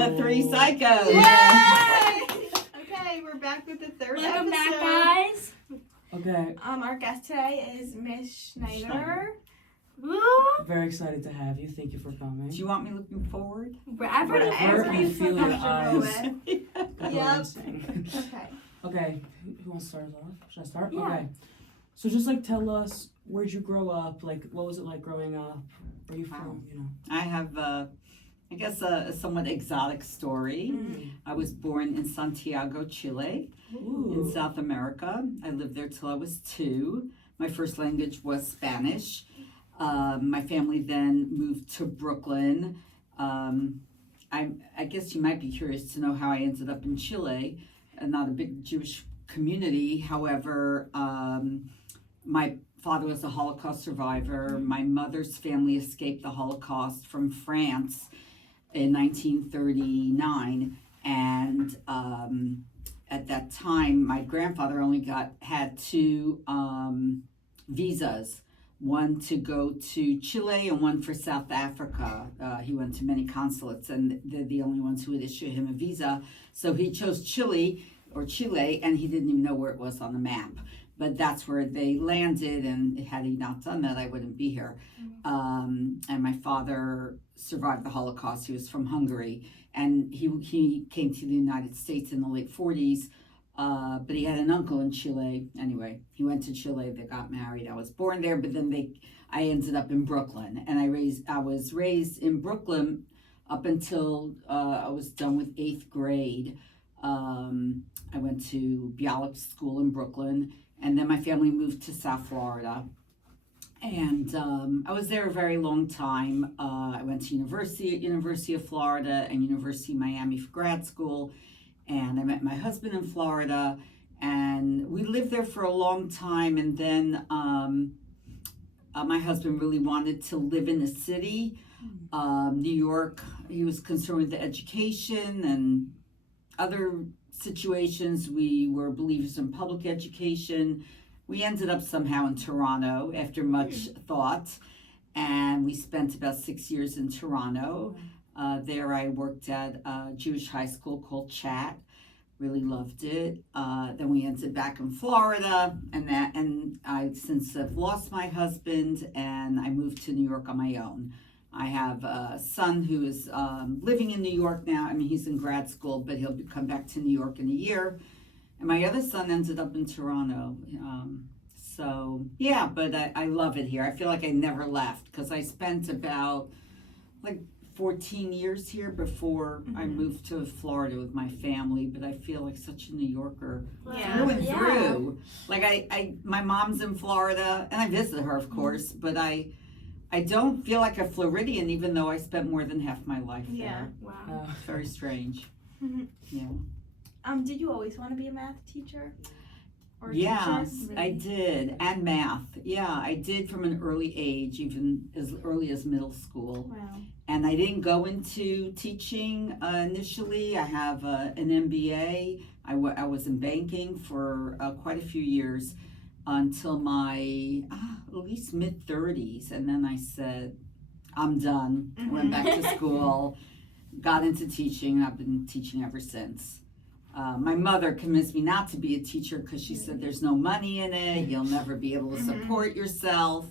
The three psychos. Yay! Okay, we're back with the third Welcome episode. back, guys. Okay, Our guest today is Miss Schneider. Woo! very excited to have you. Thank you for coming. Do you want me looking forward? Wherever you Wherever feel you feel your comfortable eyes. with. Go Yep. and sing. Okay. Okay, who wants to start us off? Should I start? Yeah. Okay. So just like tell us, where'd you grow up? Like, what was it like growing up? Where are you from? You know. I have, I guess, a somewhat exotic story. I was born in Santiago, Chile, in Ooh. South America. I lived there till I was 2. My first language was Spanish. My family then moved to Brooklyn. I guess you might be curious to know how I ended up in Chile. Not a big Jewish community. However, my father was a Holocaust survivor. My mother's family escaped the Holocaust from France in 1939. And at that time, my grandfather only had 2 visas. One to go to Chile and one for South Africa. He went to many consulates and they're the only ones who would issue him a visa. So he chose Chile, and he didn't even know where it was on the map. But that's where they landed, and had he not done that, I wouldn't be here. And my father survived the Holocaust. He was from Hungary, and he came to the United States in the late 40s. But he had an uncle in Chile. Anyway, he went to Chile. They got married. I was born there, but then I ended up in Brooklyn, and I was raised in Brooklyn up until I was done with 8th grade. I went to Bialik School in Brooklyn, and then my family moved to South Florida. And I was there a very long time. I went to University of Florida and University of Miami for grad school. And I met my husband in Florida, and we lived there for a long time. And then my husband really wanted to live in the city. New York, he was concerned with the education and other situations. We were believers in public education. We ended up somehow in Toronto after much thought, and we spent about 6 years in Toronto. There I worked at a Jewish high school called Chat. Really loved it. Then we ended back in Florida, and I since have lost my husband, and I moved to New York on my own. I have a son who is living in New York now. I mean, he's in grad school, but he'll come back to New York in a year. And my other son ended up in Toronto. So, yeah, but I love it here. I feel like I never left because I spent about 14 years here before I moved to Florida with my family. But I feel like such a New Yorker through and through. Like my mom's in Florida, and I visit her, of course, but I don't feel like a Floridian, even though I spent more than half my life there. Yeah. Wow. It's very strange. Yeah. Did you always want to be a math teacher? Or Yes, teacher? I did. And math. Yeah, I did from an early age, even as early as middle school. Wow. And I didn't go into teaching initially. I have an MBA. I was in banking for quite a few years until my at least mid-30s. And then I said, I'm done. I went back to school, got into teaching, and I've been teaching ever since. My mother convinced me not to be a teacher because she said there's no money in it, you'll never be able to support yourself.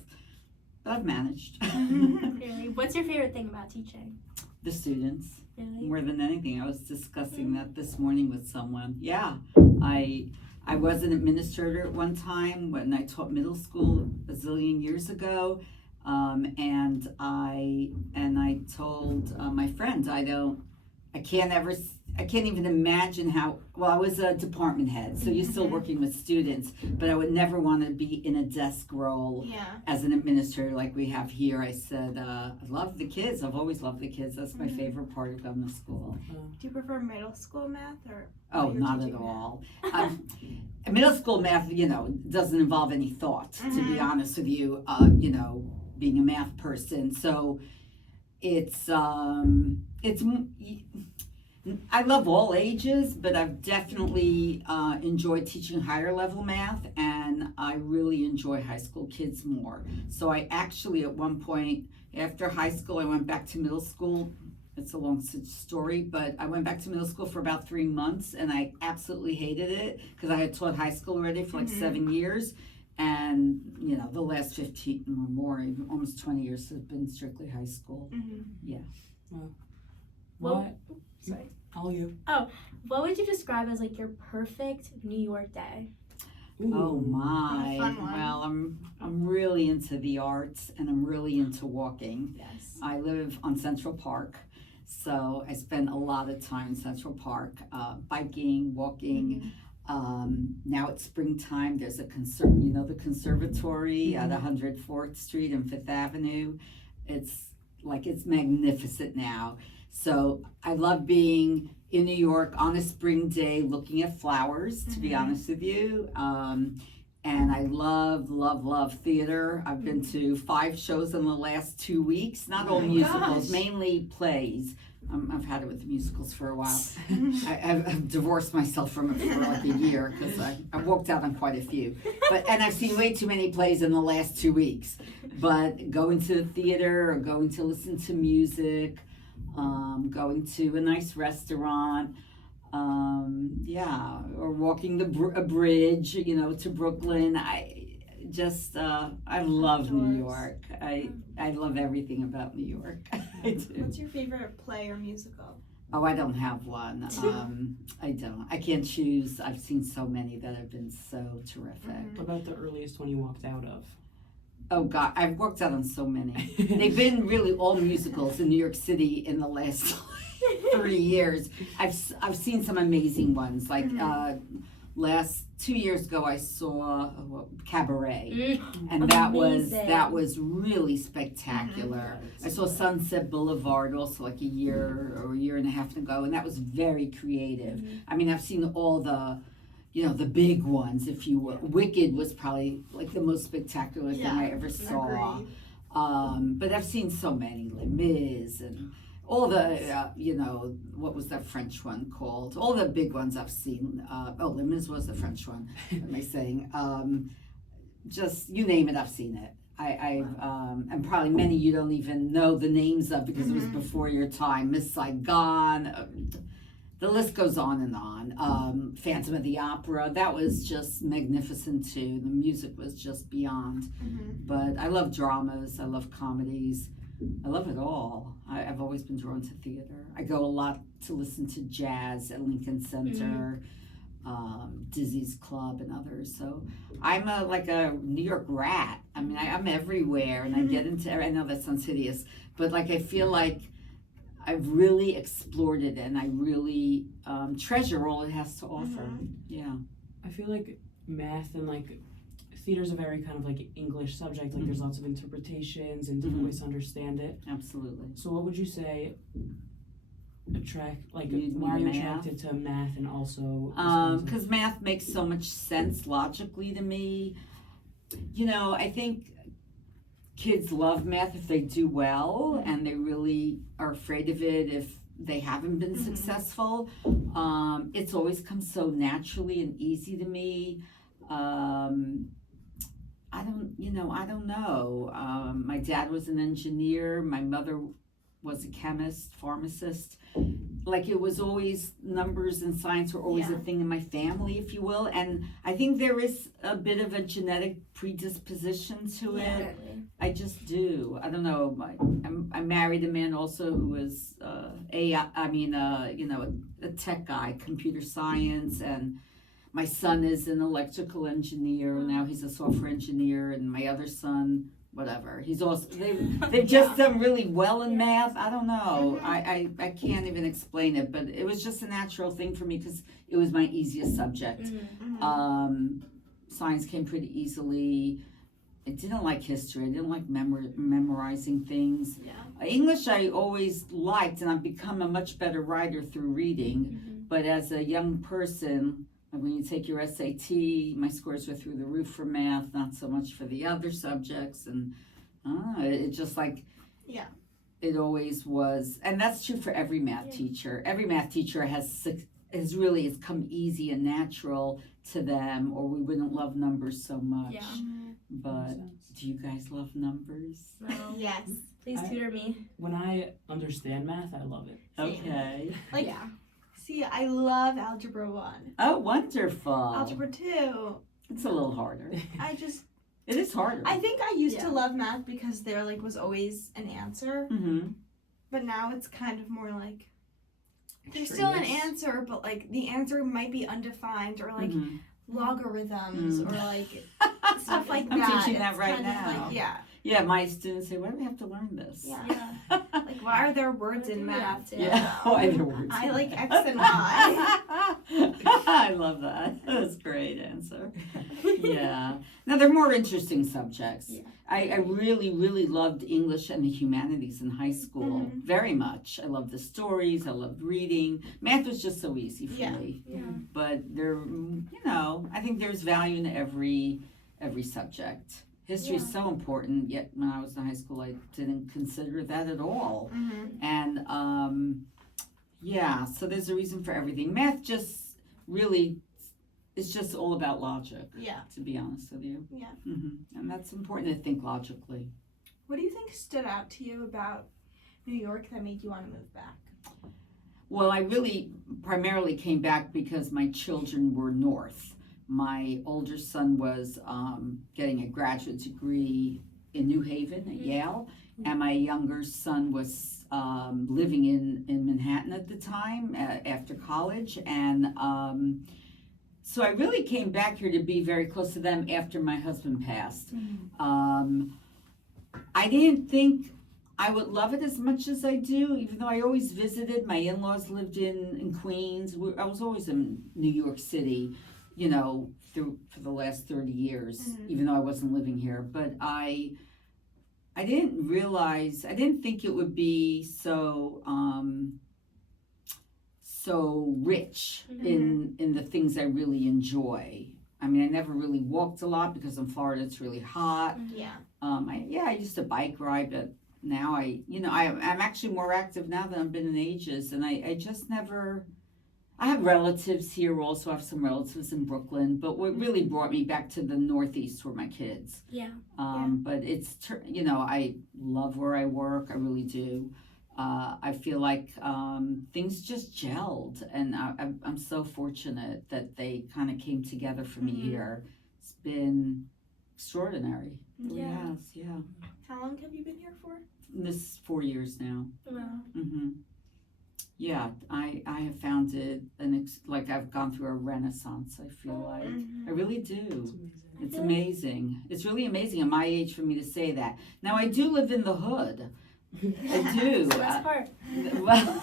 But I've managed. Really? What's your favorite thing about teaching? The students, Really? more than anything. I was discussing that this morning with someone. Yeah, I was an administrator at one time when I taught middle school a zillion years ago. And I told my friend, I can't even imagine how, well, I was a department head, so you're still working with students, but I would never want to be in a desk role as an administrator like we have here. I said, I love the kids. I've always loved the kids. That's my favorite part of going to school. Do you prefer middle school math or? Oh, not at all. Middle school math, doesn't involve any thought, to be honest with you, being a math person. So it's I love all ages, but I've definitely enjoyed teaching higher level math, and I really enjoy high school kids more. So I actually, at one point after high school, I went back to middle school it's a long story, but I went back to middle school for about 3 months and I absolutely hated it because I had taught high school already for like 7 years. And, you know, the last 15 or more, even almost 20 years have been strictly high school. What? Sorry. All you. What would you describe as like your perfect New York day? Oh my! fun one. Well, I'm really into the arts and I'm really into walking. Yes. I live on Central Park, so I spend a lot of time in Central Park, biking, walking. Now it's springtime. There's a the conservatory at 104th Street and Fifth Avenue. It's magnificent now. So I love being in New York on a spring day looking at flowers, to be honest with you. And I love theater. I've been to 5 shows in the last 2 weeks, not all musicals, mainly plays. I've had it with musicals for a while. I've divorced myself from it for like a year because I walked out on quite a few. And I've seen way too many plays in the last 2 weeks. But going to the theater or going to listen to music, going to a nice restaurant, or walking a bridge, to Brooklyn. I love New York. I love everything about New York. I do. What's your favorite play or musical? Oh, I don't have one. I don't. I can't choose. I've seen so many that have been so terrific. What about the earliest one you walked out of? Oh God, I've worked out on so many. They've been really all musicals in New York City in the last 3 years. I've seen some amazing ones. Like last 2 years ago, I saw Cabaret, and that was really spectacular. I saw Sunset Boulevard also like a year and a half ago, and that was very creative. I mean, I've seen all the big ones, if you will. Wicked was probably like the most spectacular thing I ever saw. But I've seen so many, Les Mis and all the, what was that French one called? All the big ones I've seen. Les Mis was the French one, what am I saying? Just, you name it, I've seen it. And probably many you don't even know the names of because it was before your time. Miss Saigon, the list goes on and on. Phantom of the Opera, that was just magnificent too. The music was just beyond. But I love dramas, I love comedies, I love it all. I've always been drawn to theater. I go a lot to listen to jazz at Lincoln Center, Dizzy's Club and others. So I'm like a New York rat. I mean, I'm everywhere and I get into, I know that sounds hideous, but like I feel like I've really explored it and I really treasure all it has to offer. Yeah. I feel like math and like theater's a very kind of like English subject. Like there's lots of interpretations and different ways to understand it. Absolutely. So what would you say why are you math? attracted to math and also Because math makes so much sense logically to me. I think kids love math if they do well, and they really are afraid of it if they haven't been successful. It's always come so naturally and easy to me. I don't know. My dad was an engineer. My mother was a chemist, pharmacist. Like it was always, numbers and science were always a thing in my family, if you will. And I think there is a bit of a genetic predisposition to it. I just do. I don't know. I married a man also who was a tech guy, computer science, and my son is an electrical engineer. Now he's a software engineer, and my other son, whatever. He's also they've just done really well in math. I don't know. I can't even explain it, but it was just a natural thing for me because it was my easiest subject. Science came pretty easily. I didn't like history. I didn't like memorizing things. English I always liked, and I've become a much better writer through reading. But as a young person, when you take your SAT, my scores were through the roof for math, not so much for the other subjects, and it just like it always was, and that's true for every math teacher. Every math teacher has come easy and natural to them, or we wouldn't love numbers so much. But do you guys love numbers? Yes. Please tutor me. When I understand math, I love it. Okay. Like, Yeah. see, I love Algebra 1. Oh, wonderful. Algebra 2, It's a little harder. It is harder. I think I used Yeah. to love math because there, like, was always an answer. Mm-hmm. But now it's kind of more like, there's still an Extraneous. answer, but, like, the answer might be undefined or, like, logarithms or, like, stuff like I'm that. teaching that It's right kind of now. like, yeah. Yeah, my students say, why do we have to learn this? Yeah. Like, why are there words Why in do we math? have to? Yeah, why are there words? I like X and Y. I love that. That's a great answer. Yeah. Now, they're more interesting subjects. Yeah. I really, really loved English and the humanities in high school Mhm. very much. I loved the stories. I loved reading. Math was just so easy for Yeah. me. Yeah. But I think there's value in every subject. History is so important, yet when I was in high school, I didn't consider that at all. Mm-hmm. And so there's a reason for everything. Math just really, it's just all about logic, Yeah. to be honest with you. Yeah. And that's important to think logically. What do you think stood out to you about New York that made you want to move back? Well, I really primarily came back because my children were north. My older son was getting a graduate degree in New Haven at Yale, and my younger son was living in Manhattan at the time after college. And so I really came back here to be very close to them after my husband passed. I didn't think I would love it as much as I do, even though I always visited. My in-laws lived in Queens. I was always in New York City, for the last 30 years, even though I wasn't living here. But I didn't think it would be so rich in the things I really enjoy. I mean, I never really walked a lot because in Florida it's really hot. Yeah. I used to bike ride, but now I'm actually more active now than I've been in ages, and I just never. I have relatives here also. I have some relatives in Brooklyn, but what really brought me back to the Northeast were my kids. Yeah. But it's, I love where I work. I really do. I feel like things just gelled, and I'm so fortunate that they kind of came together for me here. It's been extraordinary. It really has, yeah. How long have you been here for? This is 4 years now. Wow. Yeah, I have found it like I've gone through a renaissance. I feel like I really do. It's amazing. It's really amazing at my age for me to say that. Now I do live in the hood. I do. So that's part. Well,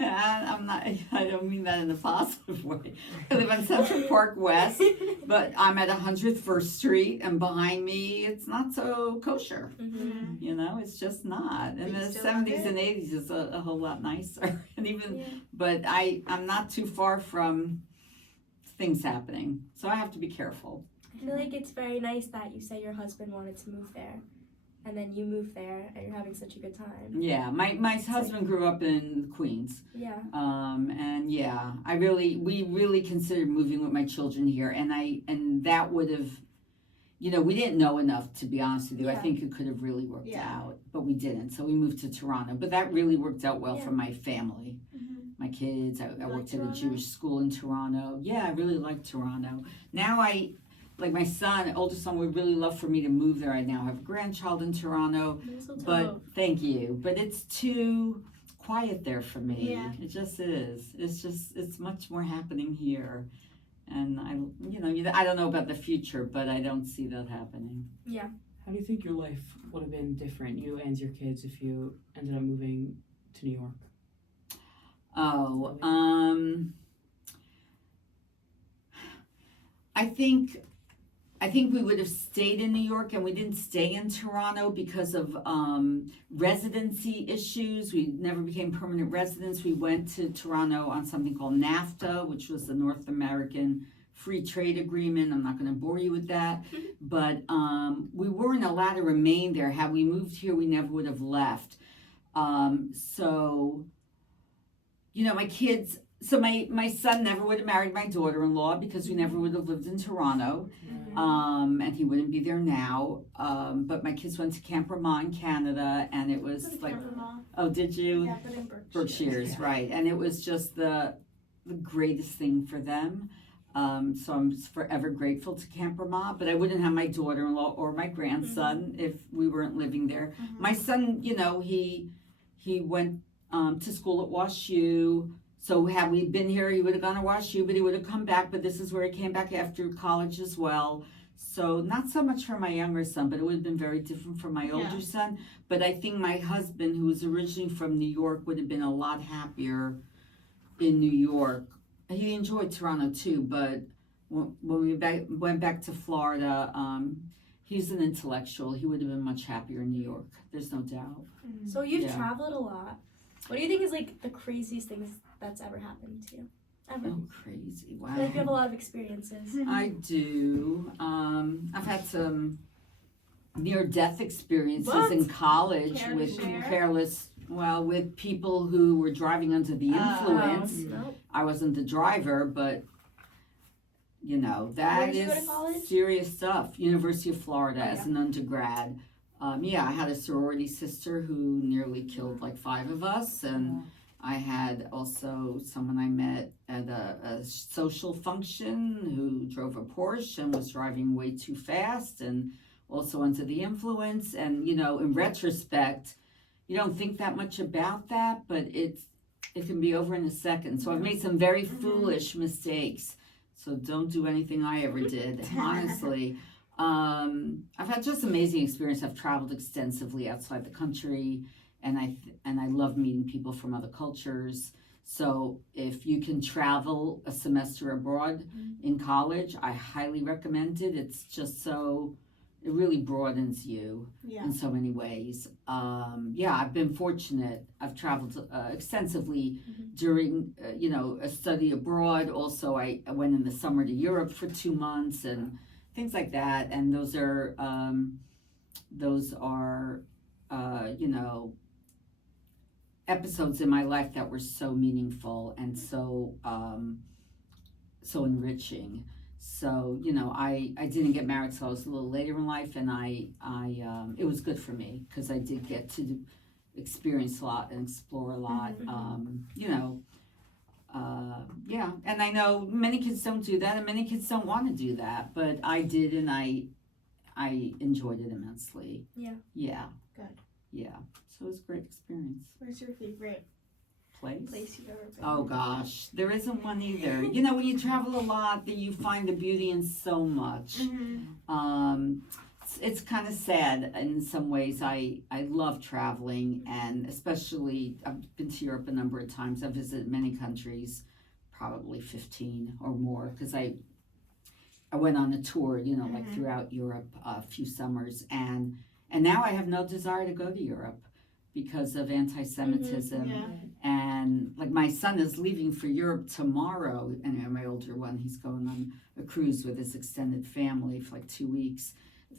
I'm not. I don't mean that in a positive way. I live on Central Park West, but I'm at 101st Street, and behind me, it's not so kosher. It's just not. And You the still love 70s it? and 80s is a whole lot nicer. And even, Yeah. but I'm not too far from things happening, so I have to be careful. I feel like it's very nice that you say your husband wanted to move there, and then you moved there, and you're having such a good time. Yeah, my husband grew up in Queens. Yeah. And yeah, we really considered moving with my children here, and that would have, we didn't know enough, to be honest with you. I Yeah. think it could have really worked Yeah. out, but we didn't. So we moved to Toronto, but that really worked out well Yeah. for my family, my kids. I like worked at a Toronto? Jewish school in Toronto. Yeah, I really like Toronto. Now like my older son would really love for me to move there. I now have a grandchild in Toronto. But thank you. But it's too quiet there for me. Yeah. It just is. It's much more happening here. And I don't know about the future, but I don't see that happening. How do you think your life would have been different, you and your kids, if you ended up moving to New York? Oh, I think we would have stayed in New York, and we didn't stay in Toronto because of residency issues. We never became permanent residents. We went to Toronto on something called NAFTA, which was the North American Free Trade Agreement. I'm not going to bore you with that. But we weren't allowed to remain there. Had we moved here, we never would have left. My kids, so my son never would have married my daughter-in-law because we never would have lived in Toronto. And he wouldn't be there now. But my kids went to Camp Vermont in Canada, and it was like, oh, did you? Yeah, but in Berkshires, yeah. right? And it was just the greatest thing for them. So I'm forever grateful to Camp Vermont. But I wouldn't have my daughter-in-law or my grandson if we weren't living there. My son, you know, he went to school at WashU. So had we been here, he would have gone to WashU, but he would have come back. But this is where he came back after college as well. So not so much for my younger son, but it would have been very different for my older son. But I think my husband, who was originally from New York, would have been a lot happier in New York. He enjoyed Toronto too, but when we went back to Florida, he's an intellectual. He would have been much happier in New York. There's no doubt. So you've Yeah. traveled a lot. What do you think is like the craziest things that's ever happened to you? Ever? Oh, crazy! Wow. I feel like you have a lot of experiences. I do. I've had some near-death experiences What? in college Care to with share? with people who were driving under the influence. Nope. I wasn't the driver, but you know, that did you go to is college? serious stuff. University of Florida Oh, as an undergrad. I had a sorority sister who nearly killed like 5 of us, and I had also someone I met at a social function who drove a Porsche and was driving way too fast and also under the influence. And, you know, in retrospect, you don't think that much about that, but it can be over in a second. So I've made some very foolish mistakes. So don't do anything I ever did, honestly. I've had just amazing experience. I've traveled extensively outside the country, and I love meeting people from other cultures. So if you can travel a semester abroad in college, I highly recommend it. It's just it really broadens you in so many ways. I've been fortunate. I've traveled extensively during, a study abroad. Also, I went in the summer to Europe for 2 months and things like that. And those are episodes in my life that were so meaningful and so enriching. So, I didn't get married till I was a little later in life, and it was good for me because I did get to experience a lot and explore a lot. And I know many kids don't do that, and many kids don't want to do that, but I did, and I enjoyed it immensely. Yeah. Yeah. Good. Yeah. So it was a great experience. Where's your favorite place you've ever been? Oh gosh, there isn't one either. When you travel a lot, then you find the beauty in so much. It's kind of sad in some ways. I love traveling, and especially I've been to Europe a number of times. I've visited many countries, probably 15 or more, because I went on a tour, like throughout Europe a few summers, and now I have no desire to go to Europe because of anti-Semitism. And like my son is leaving for Europe tomorrow, and my older one, he's going on a cruise with his extended family for like 2 weeks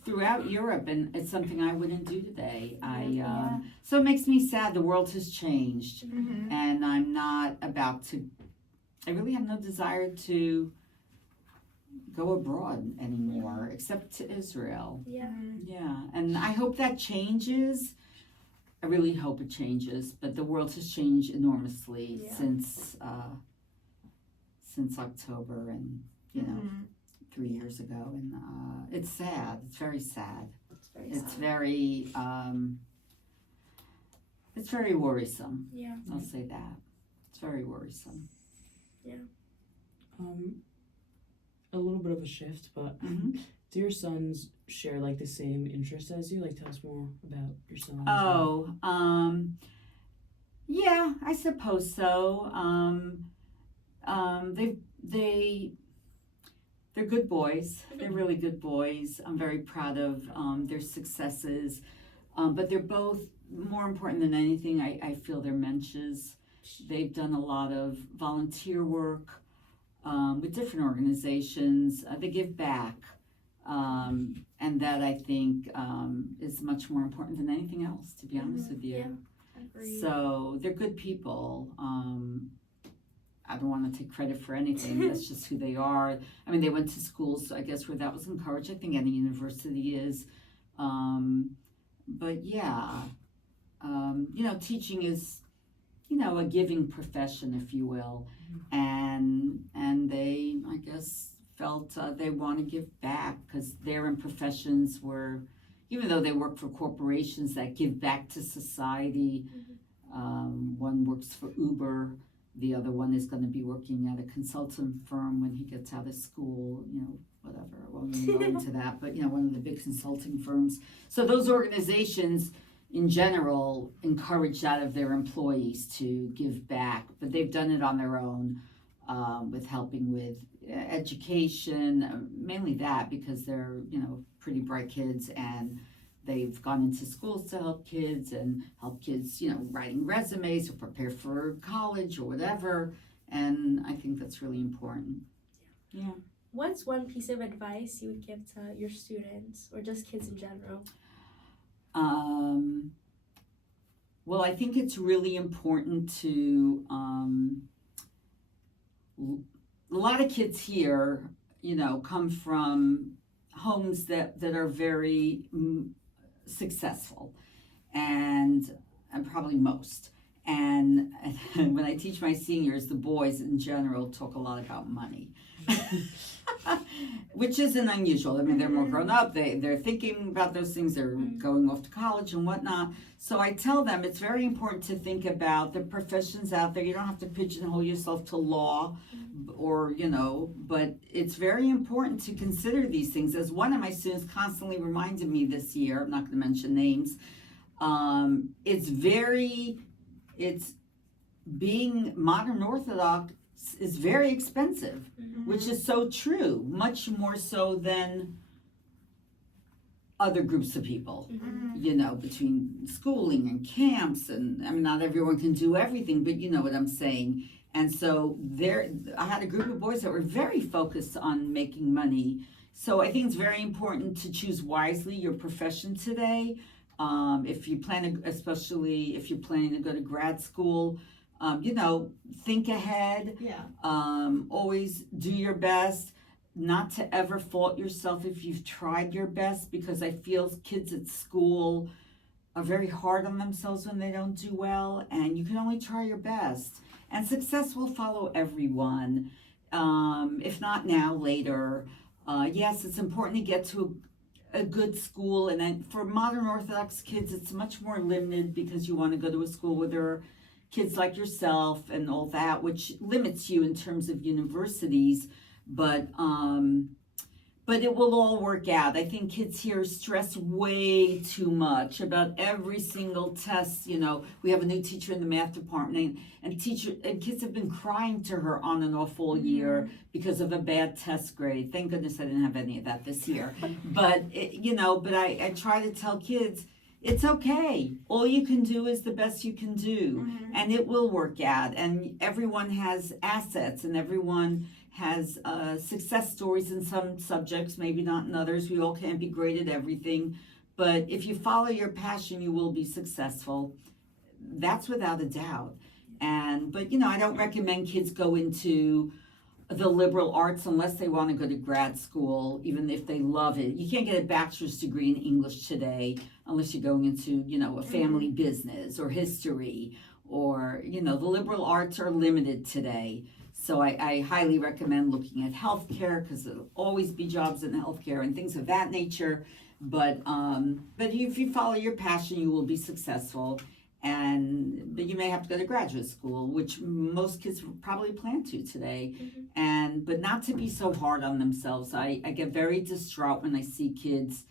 throughout Europe, and it's something I wouldn't do today. So it makes me sad. The world has changed, and I'm not about to. I really have no desire to go abroad anymore, except to Israel. Yeah. Yeah, and I hope that changes. I really hope it changes, but the world has changed enormously since October, and 3 years ago, and it's sad. It's very sad. It's very worrisome. Yeah. I'll say that. It's very worrisome. A little bit of a shift, but do your sons share like the same interests as you? Like, tell us more about your sons. Yeah, I suppose so. They're good boys. They're really good boys. I'm very proud of their successes. But they're both, more important than anything, I feel they're mensches. They've done a lot of volunteer work with different organizations. They give back. And that, I think, is much more important than anything else, to be honest with you. Yeah. Agreed. So they're good people. I don't want to take credit for anything. That's just who they are. I mean, they went to schools, I guess, where that was encouraged. I think any university is. But yeah, teaching is, a giving profession, if you will. And they, I guess, felt they want to give back because they're in professions where, even though they work for corporations that give back to society, one works for Uber. The other one is going to be working at a consultant firm when he gets out of school, whatever. I won't even go into that, but, one of the big consulting firms. So those organizations, in general, encourage that of their employees to give back, but they've done it on their own with helping with education, mainly that because they're, pretty bright kids, and they've gone into schools to help kids writing resumes or prepare for college or whatever. And I think that's really important. Yeah. What's one piece of advice you would give to your students or just kids in general? Well, I think it's really important to, a lot of kids here, come from homes that are very successful, and probably most. And when I teach my seniors, the boys in general talk a lot about money, which isn't unusual. I mean, they're more grown up. They're thinking about those things. They're going off to college and whatnot. So I tell them it's very important to think about the professions out there. You don't have to pigeonhole yourself to law or, but it's very important to consider these things. As one of my students constantly reminded me this year, I'm not going to mention names, it's being modern Orthodox is very expensive, which is so true, much more so than other groups of people, between schooling and camps, and I mean, not everyone can do everything, but you know what I'm saying. And so I had a group of boys that were very focused on making money. So I think it's very important to choose wisely your profession today. Especially if you're planning to go to grad school, think ahead. Yeah. Always do your best, not to ever fault yourself if you've tried your best, because I feel kids at school are very hard on themselves when they don't do well, and you can only try your best. And success will follow everyone, if not now, later. Yes, it's important to get to a good school, and then for modern Orthodox kids, it's much more limited because you want to go to a school where there are kids like yourself and all that, which limits you in terms of universities. But it will all work out. I think kids here stress way too much about every single test. We have a new teacher in the math department, and kids have been crying to her on and off all year because of a bad test grade. Thank goodness I didn't have any of that this year. But I try to tell kids, it's okay. All you can do is the best you can do, and it will work out. And everyone has assets, and everyone has success stories in some subjects, maybe not in others. We all can't be great at everything, but if you follow your passion, you will be successful. That's without a doubt. But I don't recommend kids go into the liberal arts unless they want to go to grad school, even if they love it. You can't get a bachelor's degree in English today unless you're going into, a family business or history, or, the liberal arts are limited today. So I highly recommend looking at healthcare, because there'll always be jobs in healthcare and things of that nature. But if you follow your passion, you will be successful. But you may have to go to graduate school, which most kids probably plan to today. But not to be so hard on themselves. I get very distraught when I see kids,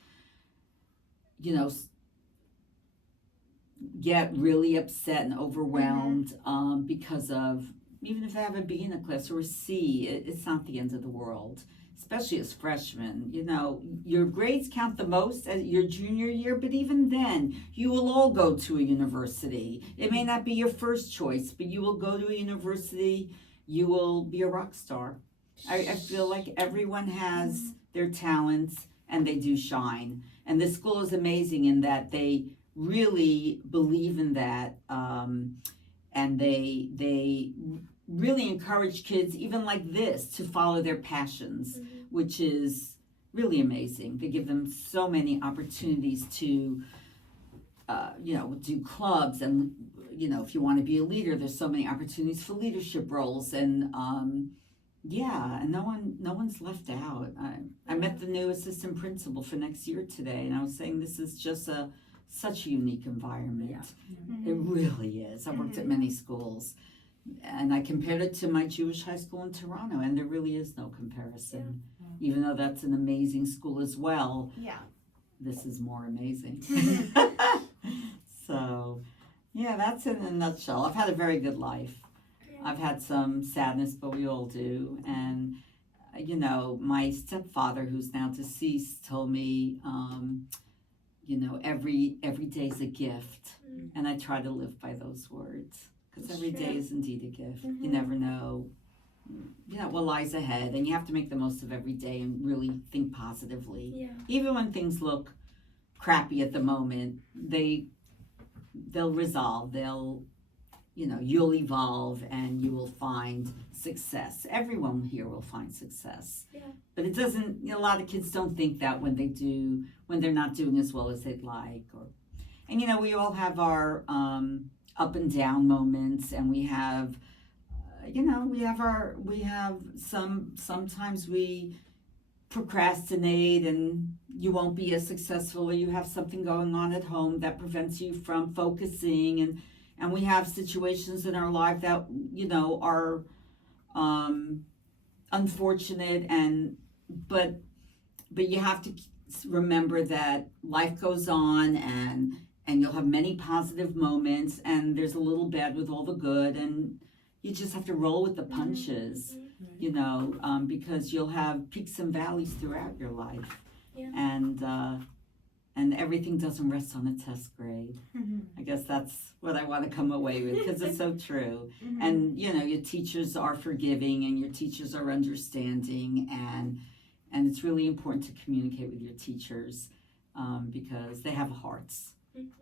get really upset and overwhelmed because of, even if they have a B in a class or a C, it's not the end of the world, especially as freshmen. Your grades count the most at your junior year, but even then, you will all go to a university. It may not be your first choice, but you will go to a university, you will be a rock star. I feel like everyone has their talents, and they do shine. And this school is amazing in that they really believe in that. and they really encourage kids, even like this, to follow their passions, which is really amazing. They give them so many opportunities to, do clubs, and if you want to be a leader, there's so many opportunities for leadership roles, and and no one's left out. I met the new assistant principal for next year today, and I was saying this is just such a unique environment. Yeah. It really is. I've worked at many schools, and I compared it to my Jewish high school in Toronto, and there really is no comparison. Even though that's an amazing school as well, this is more amazing. So, that's in a nutshell. I've had a very good life. I've had some sadness, but we all do. And, my stepfather, who's now deceased, told me, every day's a gift. And I try to live by those words, because every day is indeed a gift. You never know, what lies ahead, and you have to make the most of every day and really think positively. Yeah. Even when things look crappy at the moment, they'll resolve. You'll evolve, and you will find success. Everyone here will find success. Yeah. But it doesn't, a lot of kids don't think that when they're not doing as well as they'd like. And we all have our up and down moments, and we have, sometimes we procrastinate, and you won't be as successful, or you have something going on at home that prevents you from focusing, and we have situations in our life that are unfortunate, but you have to remember that life goes on, and you'll have many positive moments, and there's a little bad with all the good, and you just have to roll with the punches, because you'll have peaks and valleys throughout your life. Yeah. And everything doesn't rest on a test grade. I guess that's what I want to come away with, because it's so true. And your teachers are forgiving, and your teachers are understanding, and it's really important to communicate with your teachers, because they have hearts,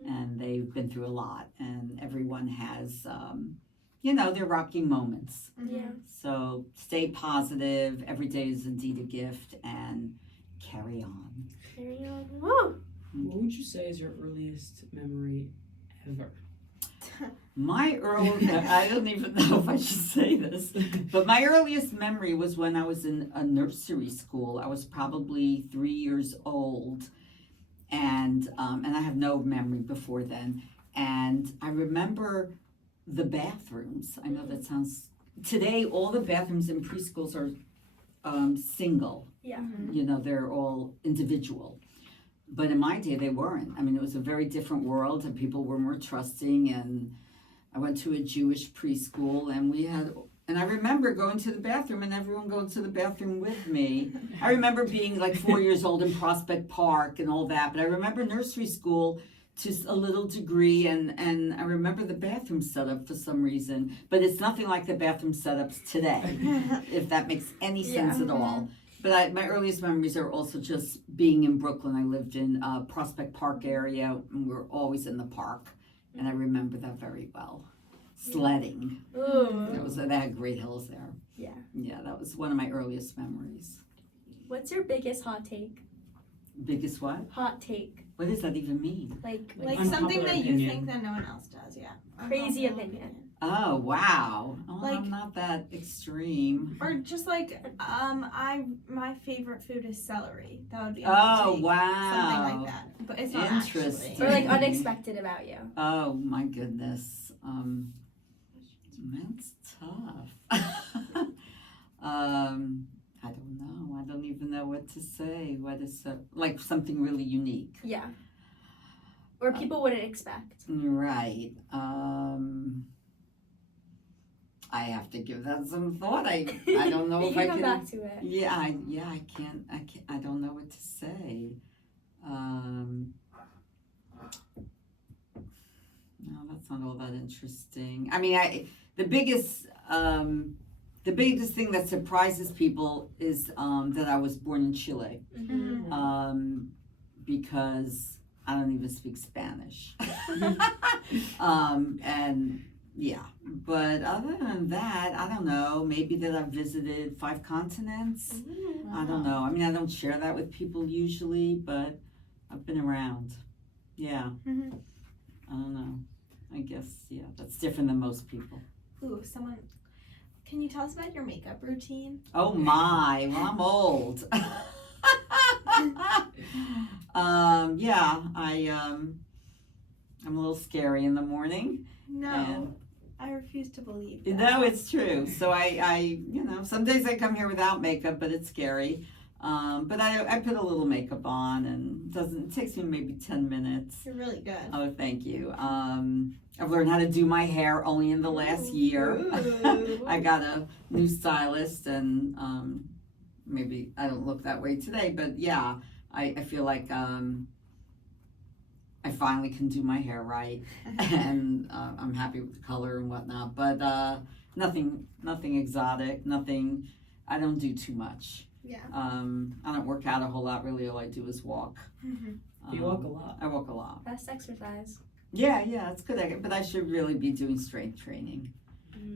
and they've been through a lot, and everyone has their rocky moments. Yeah. So stay positive. Every day is indeed a gift, and carry on. Carry on. Woo! What would you say is your earliest memory ever? I don't even know if I should say this, but my earliest memory was when I was in a nursery school. I was probably 3 years old, and I have no memory before then. And I remember the bathrooms. I know that sounds, today all the bathrooms in preschools are single. Yeah. They're all individual. But in my day, they weren't. I mean, it was a very different world, and people were more trusting. And I went to a Jewish preschool, and I remember going to the bathroom, and everyone going to the bathroom with me. I remember being like 4 years old in Prospect Park and all that. But I remember nursery school to a little degree, and I remember the bathroom setup for some reason. But it's nothing like the bathroom setups today, if that makes any sense at all. But my earliest memories are also just being in Brooklyn. I lived in Prospect Park area, and we were always in the park, and I remember that very well. Sledding. Ooh. They had great hills there. Yeah. Yeah, that was one of my earliest memories. What's your biggest hot take? Biggest what? Hot take. What does that even mean? Like something that you opinion. think that no one else does, crazy opinion. Oh, wow. Oh, Like- I'm not that extreme. Or just like, my favorite food is celery. That would be a Oh, hot take. wow. Something like that. But it's not Interesting. actually. Or like unexpected about you. Oh, my goodness. That's tough. I don't know. I don't even know what to say. What is like something really unique? Yeah. Or people wouldn't expect. Right. I have to give that some thought. I don't know You if can I come can. back to it. I can't. I don't know what to say. No, that's not all that interesting. I mean, the biggest thing that surprises people is that I was born in Chile, because I don't even speak Spanish, and Yeah, but other than that, I don't know. Maybe that I've visited 5 continents. I don't know. I mean, I don't share that with people usually, but I've been around. Yeah. Mhm. I don't know. I guess, yeah, that's different than most people. Ooh, can you tell us about your makeup routine? Oh my, well, I'm old. Yeah, I'm a little scary in the morning. No, And I refuse to believe that. no, it's true. So I, some days I come here without makeup, but it's scary. But I put a little makeup on, and it takes me maybe 10 minutes. You're really good. Oh, thank you. I've learned how to do my hair only in the last year. Ooh. I got a new stylist, and maybe I don't look that way today, but yeah, I feel like I finally can do my hair right, and I'm happy with the color and whatnot. But nothing exotic. Nothing. I don't do too much. Yeah. I don't work out a whole lot. Really, all I do is walk. You walk a lot. I walk a lot. Best exercise. Yeah, it's good. But I should really be doing strength training.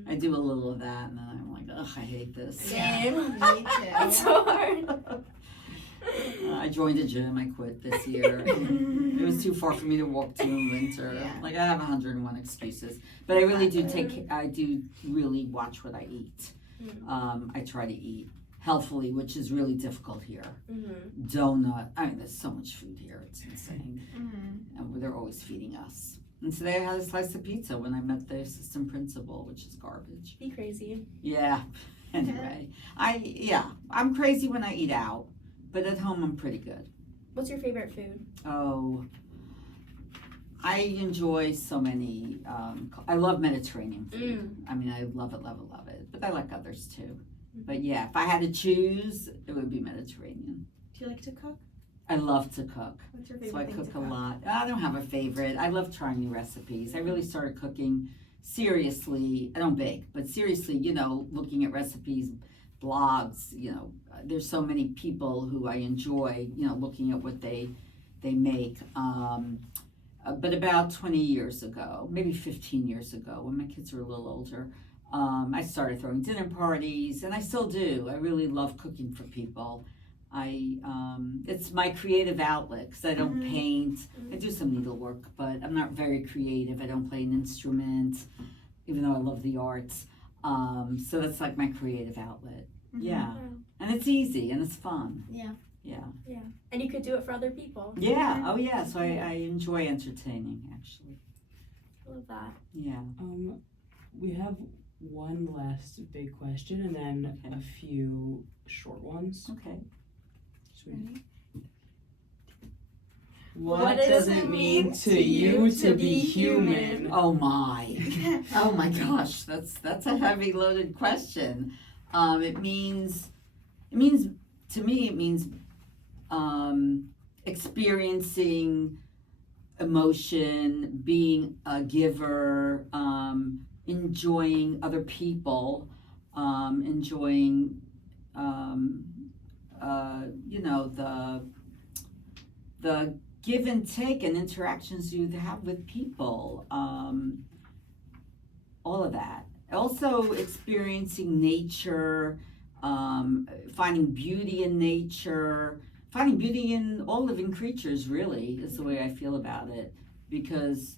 I do a little of that, and then I'm like, ugh, I hate this. Same. Me It's too. so hard. I joined a gym. I quit this year. It was too far for me to walk to in winter. Yeah. Like, I have 101 excuses, but I really do I do really watch what I eat. I try to eat healthfully, which is really difficult here. Donut. I mean, there's so much food here. It's insane. And they're always feeding us. And today I had a slice of pizza when I met the assistant principal, which is garbage. Be crazy. Yeah. Anyway, I'm crazy when I eat out, but at home I'm pretty good. What's your favorite food? Oh, I enjoy so many. I love Mediterranean food. I mean, I love it, but I like others too. But yeah, if I had to choose, it would be Mediterranean. Do you like to cook? I love to cook. What's your So favorite I thing cook to a cook? lot. I don't have a favorite. I love trying new recipes. I really started cooking seriously. I don't bake, but seriously, looking at recipes, blogs, there's so many people who I enjoy, looking at what they make. But about 20 years ago, maybe 15 years ago, when my kids were a little older, I started throwing dinner parties, and I still do. I really love cooking for people. It's my creative outlet, because I don't paint. I do some needlework, but I'm not very creative. I don't play an instrument, even though I love the arts. So that's like my creative outlet. Yeah. And it's easy and it's fun. Yeah. And you could do it for other people. Yeah. Oh yeah. So I enjoy entertaining, actually. I love that. Yeah. We have one last big question and then Okay. a few short ones. Okay. Sweet. What does it mean to you to be human? Oh my. Oh my gosh. That's a heavy loaded question. It means to me it means experiencing emotion, being a giver, enjoying other people, enjoying the give and take and interactions you have with people, all of that. Also experiencing nature, finding beauty in nature, finding beauty in all living creatures, really, is the way I feel about it. Because,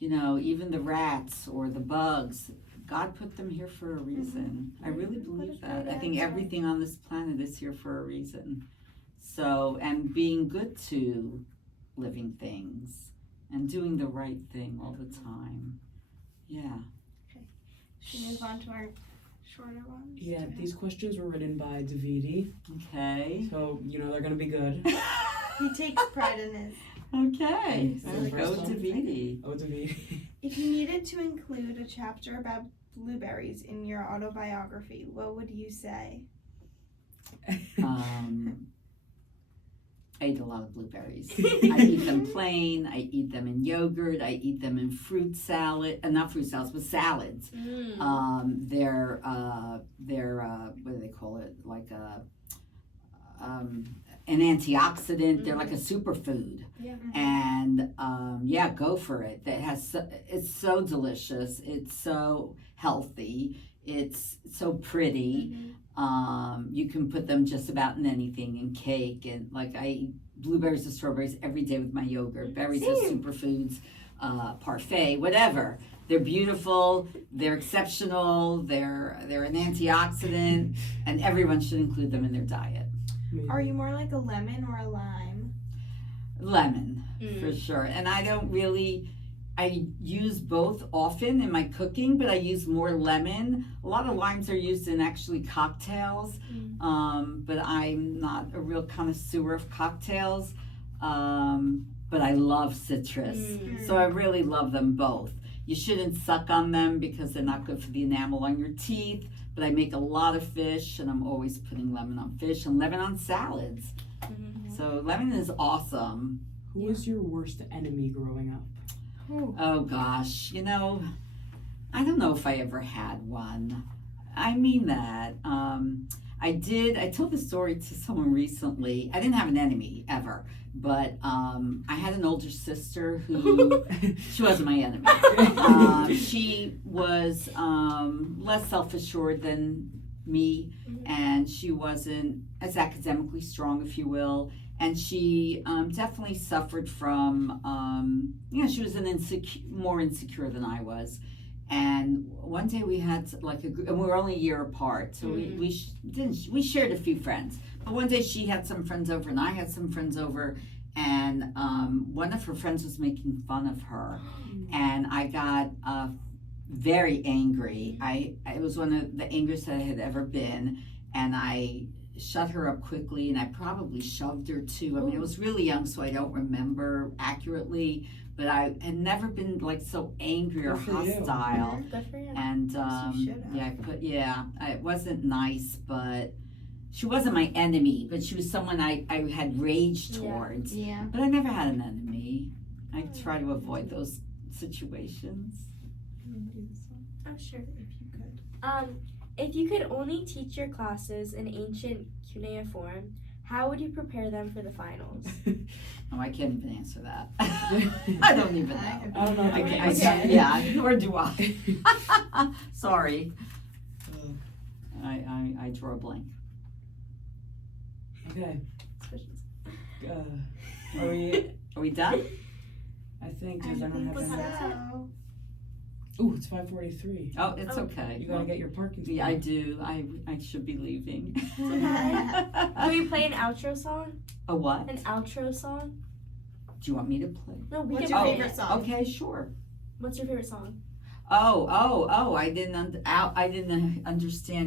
even the rats or the bugs, God put them here for a reason. I really believe that. I think everything on this planet is here for a reason. So, and being good to living things and doing the right thing all the time. Yeah. Should we move on to our shorter ones? Yeah, these questions were written by Davidi, Okay. so they're gonna be good. He takes pride in his. Okay. So There we the go, first one. Davidi. Oh, Davidi. If you needed to include a chapter about blueberries in your autobiography, what would you say? I eat a lot of blueberries. I eat them plain. I eat them in yogurt. I eat them in fruit salad. Not fruit salads, but salads. They're what do they call it? Like an antioxidant. They're like a superfood. Yeah. And go for it. It's so delicious. It's so healthy. It's so pretty. You can put them just about in anything, in cake, and like I eat blueberries and strawberries every day with my yogurt. Berries are superfoods, parfait, whatever. They're beautiful. They're exceptional. They're an antioxidant, and everyone should include them in their diet. Are you more like a lemon or a lime? Lemon, for sure. And I use both often in my cooking, but I use more lemon. A lot of limes are used in actually cocktails, but I'm not a real connoisseur of cocktails. But I love citrus, so I really love them both. You shouldn't suck on them because they're not good for the enamel on your teeth, but I make a lot of fish, and I'm always putting lemon on fish and lemon on salads. So lemon is awesome. Who was your worst enemy growing up? Oh gosh, I don't know if I ever had one. I mean that. I told the story to someone recently. I didn't have an enemy ever, but I had an older sister who, she wasn't my enemy. She was less self-assured than me, and she wasn't as academically strong, if you will. And she definitely suffered from, she was more insecure than I was. And one day we had and we were only a year apart, so we shared a few friends. But one day she had some friends over, and I had some friends over, and one of her friends was making fun of her, and I got very angry. It was one of the angriest I had ever been, and I shut her up quickly, and I probably shoved her too. I mean, I was really young, so I don't remember accurately, but I had never been like so angry or hostile. Good for you. And it wasn't nice, but she wasn't my enemy, but she was someone I had rage towards. Yeah. But I never had an enemy. I try to avoid those situations. Oh, sure. If you could only teach your classes in ancient cuneiform, how would you prepare them for the finals? Oh, I can't even answer that. I don't even know. I don't know. Yeah, nor do I. Sorry. I draw a blank. Okay. Are we done? I think. Does anyone have any? So. Ooh, it's 5:43. Oh, it's okay. You gotta get your parking spot. Yeah, I do. I should be leaving. Can we play an outro song? A what? An outro song? Do you want me to play? No, we What's can your play favorite it. song? Okay, sure. What's your favorite song? Oh! I didn't understand